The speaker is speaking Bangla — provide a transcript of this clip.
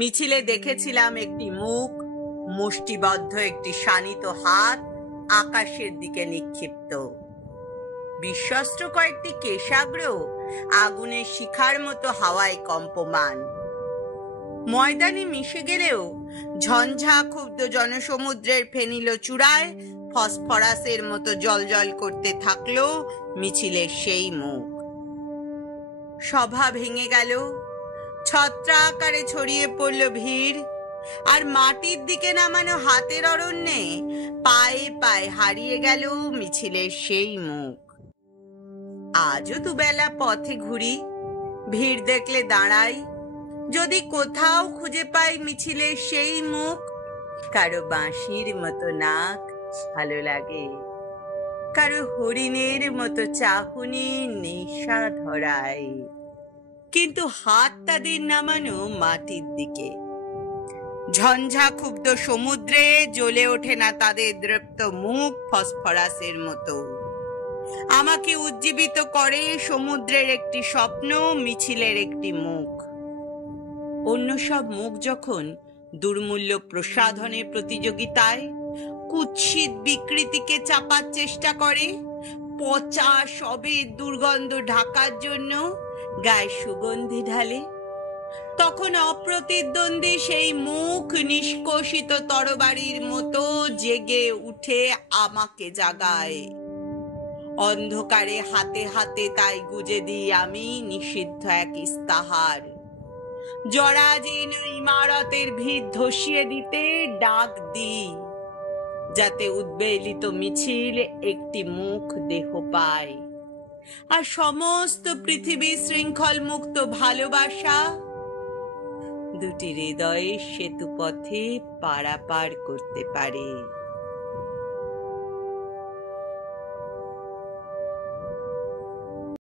মিছিলে দেখেছিলাম একটি মুখ, মুষ্টিবদ্ধ একটি শানিত হাত আকাশের দিকে নিক্ষিপ্ত। বিশ্বস্ত কয়েকটি কেশাগ্র আগুনের শিখার মতো হাওয়ায় কম্পমান। ময়দানে মিশে গেলেও ঝঞ্ঝা ক্ষুব্ধ জনসমুদ্রের ফেনিল চূড়ায় ফসফরাসের মতো জলজল করতে থাকলো মিছিলের সেই মুখ। সভা ভেঙে গেল, ছত্রাকারে ছড়িয়ে পড়ল ভিড়, আর মাটির দিকে নামানো হাতের অরণ্যে পায়ে পায়ে হারিয়ে গেল মিছিলের সেই মুখ। আজও দুবেলা পথে ঘুরি, ভিড় দেখলে দাঁড়াই, যদি কোথাও খুঁজে পাই মিছিলের সেই মুখ। কারো বাঁশির মতো নাক ভালো লাগে, কারো হরিণের মতো চাহনি নেশা ধরায়, কিন্তু হাত তাদের নামানো মাটির দিকে। ঝঞ্ঝা ক্ষুব্ধ সমুদ্রে জ্বলে ওঠে না তাদের দৃপ্ত মুখ ফসফরাসের মতো। আমাকে উজ্জীবিত করে সমুদ্রের একটি স্বপ্ন, মিছিলের একটি মুখ। অন্য সব মুখ যখন দুর্মূল্য প্রসাধনের প্রতিযোগিতায় কুৎসিত বিকৃতিকে চাপার চেষ্টা করে, পচা সবের দুর্গন্ধ ঢাকার জন্য গায়ে সুগন্ধি ঢালে, তখন অপ্রতিদ্বন্দ্বী সেই মুখ নিষ্কোষিত তরবারির মতো জেগে উঠে আমাকে জাগায়। অন্ধকারে হাতে হাতে তাই গুজে দিই আমি নিষিদ্ধ এক ইস্তাহার। জরাজীর্ণ ইমারতের ভিত ধসিয়ে দিতে ডাক দিই, যাতে উদ্বেলিত মিছিল একটি মুখ দেহ পায়, আর সমস্ত পৃথিবী শৃঙ্খল মুক্ত ভালোবাসা দুটি হৃদয়ের সেতু পথে পারাপার করতে পারে।